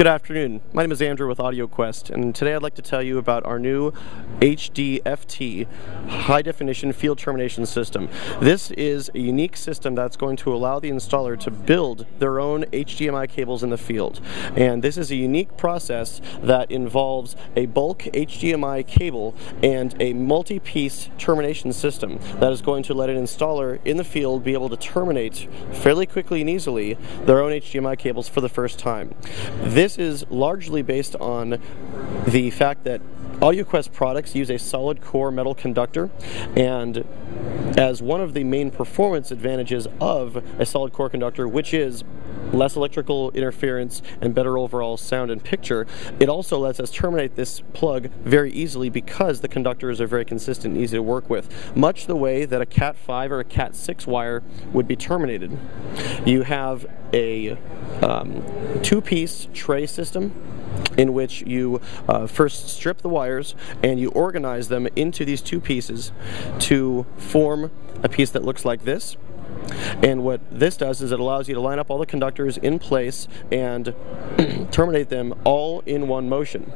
Good afternoon. My name is Andrew with AudioQuest, and today I'd like to tell you about our new HDFT high definition field termination system. This is a unique system that's going to allow the installer to build their own HDMI cables in the field. And this is a unique process that involves a bulk HDMI cable and a multi-piece termination system that is going to let an installer in the field be able to terminate fairly quickly and easily their own HDMI cables for the first time. This is largely based on the fact that AudioQuest products use a solid core metal conductor, and as one of the main performance advantages of a solid core conductor, which is less electrical interference and better overall sound and picture, it also lets us terminate this plug very easily because the conductors are very consistent and easy to work with, much the way that a Cat 5 or a Cat 6 wire would be terminated. You have a two-piece tray system in which you first strip the wires and you organize them into these two pieces to form a piece that looks like this. And what this does is it allows you to line up all the conductors in place and terminate them all in one motion.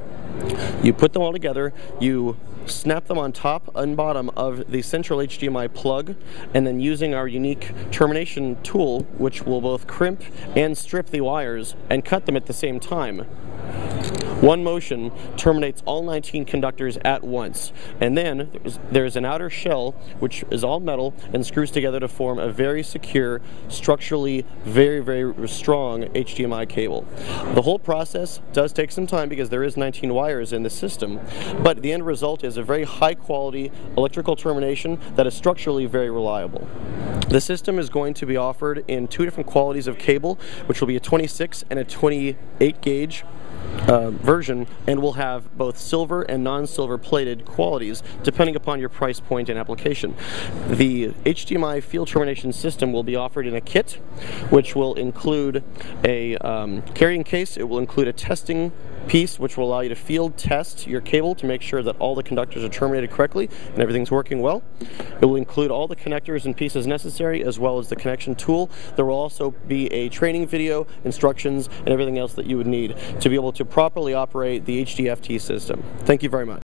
You put them all together, you snap them on top and bottom of the central HDMI plug, and then using our unique termination tool, which will both crimp and strip the wires and cut them at the same time, one motion terminates all 19 conductors at once. And then there's an outer shell which is all metal and screws together to form a very secure, structurally very strong HDMI cable. The whole process does take some time because there is 19 wires in the system, but the end result is a very high quality electrical termination that is structurally very reliable. The system is going to be offered in two different qualities of cable, which will be a 26 and a 28 gauge version, and will have both silver and non-silver plated qualities depending upon your price point and application. The HDMI field termination system will be offered in a kit, which will include a carrying case. It will include a testing piece which will allow you to field test your cable to make sure that all the conductors are terminated correctly and everything's working well. It will include all the connectors and pieces necessary, as well as the connection tool. There will also be a training video, instructions, and everything else that you would need to be able to properly operate the HDFT system. Thank you very much.